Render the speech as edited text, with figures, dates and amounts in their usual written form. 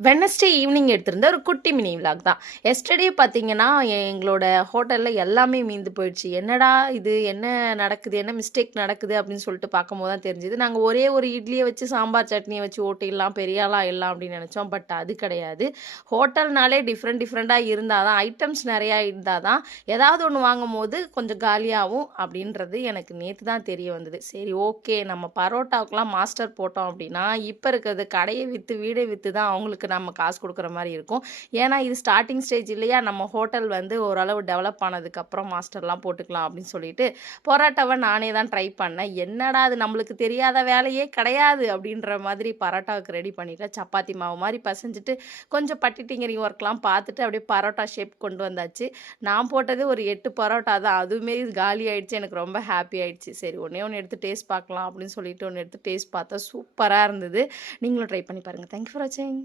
Wednesday evening எடுத்திருந்த ஒரு குட்டி mini vlog தான். எஸ்டர்டே பார்த்தீங்கன்னா, எங்களோட ஹோட்டல்ல எல்லாமே மீந்து போயிடுச்சு. என்னடா இது? என்ன நடக்குது? என்ன மிஸ்டேக் நடக்குது? அப்படின்னு சொல்லிட்டு பார்க்கும்போது தான் தெரிஞ்சுது. நாங்க ஒரே ஒரு இட்லிய வச்சு சாம்பார் சட்னிய வச்சு ஓட்டிடலாம், பெரிய ஆளா ஆயிடலாம் அப்படின்னு நெனச்சோம். பட் அது கிடையாது. ஹோட்டல்னாலே டிஃப்ரெண்ட்டா இருந்தா தான், ஐட்டம்ஸ் நெறையா இருந்தா தான், ஏதாவது ஒண்ணு வாங்கும்போது கொஞ்சம் காலியாகும் அப்படின்றது எனக்கு நேத்து தான் தெரிய வந்தது. சரி, ஓகே, நம்ம பரோட்டாவுக்குலாம் மாஸ்டர் போட்டோம் அப்படின்னா, இப்ப இருக்கிறது கடைய வித்து, வீட வித்து தான் அவங்களுக்கு நம்ம காசு குடுக்குற மாரி இருக்கும். ஏன்னா, இது ஸ்டார்ட்டிங் ஸ்டேஜ் இல்லையா? நம்ம ஹோட்டல் வந்து ஓரளவு டெவலப் ஆனதுக்கப்புறம் மாஸ்டர்லாம் போட்டுக்கலாம் அப்படின்னு சொல்லிட்டு, பரோட்டாவ நானே தான் ட்ரை பண்ணேன். என்னடா இது, நம்மளுக்கு தெரியாத வேலையே கிடையாது அப்படின்ற மாதிரி பரோட்டாவுக்கு ரெடி பண்ணிட்டேன். சப்பாத்தி மாவு மாரி பெசஞ்சுட்டு, கொஞ்சம் பட்டி டிங்கரிங் ஒர்க்லாம் பார்த்துட்டு, அப்படியே பரோட்டா ஷேப் கொண்டு வந்தாச்சு. நான் போட்டது ஒரு 8 பரோட்டா தான். அதுவுமே காலி ஆயிடுச்சு. எனக்கு ரொம்ப ஹாப்பி ஆயிடுச்சு. சரி, ஒண்ணே ஒண்ணு எடுத்து டேஸ்ட் பார்க்கலாம் அப்படின்னு சொல்லிட்டு ஒண்ணு எடுத்து டேஸ்ட் பார்த்தா சூப்பரா இருந்தது. நீங்களும் ட்ரை பண்ணி பாருங்க. தேங்க் யூ ஃபார் வாட்சிங்.